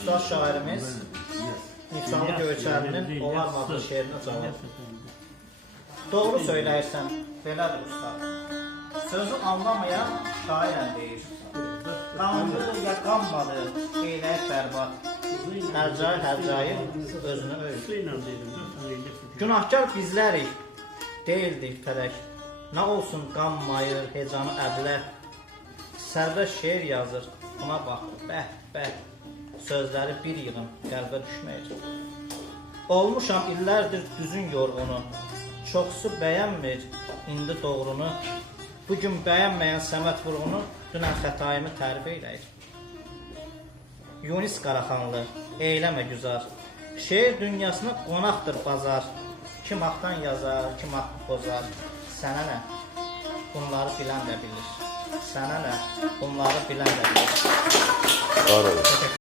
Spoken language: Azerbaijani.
ustad şairimiz Nifsanlı Göyçəlinin Olar adlı şeirinə cavab. Doğru söyləyirsən, belədir ustad. Sözü anlamayan şairəm deyir. Qanlı ya qanmadı, eyləyib bərbad. Hərcayı özünü öyür. Günahkar bizlərik, deyildik fələk. Nə olsun qanmayır, hecanı əblər. Sərbəst şeir yazır, buna bax, bəh. Sözləri bir yığın, qəlbə düşməyəcək. Olmuşam illərdir düzün yorğunu. Çoxsu bəyənmir indi doğrunu. Bugün bəyənməyən Səməd Vurğunu dünən xətayımı tərif eyləyir. Yunis Qaraxanlı, eyləmə güzar. Şeir dünyasına qonaqdır bazar. Kim haqdan yazar, kim haqqı pozar. Sənə nə? Bunları bilən də bilir. Sənə nə? Bunları bilən də bilir. Var olun.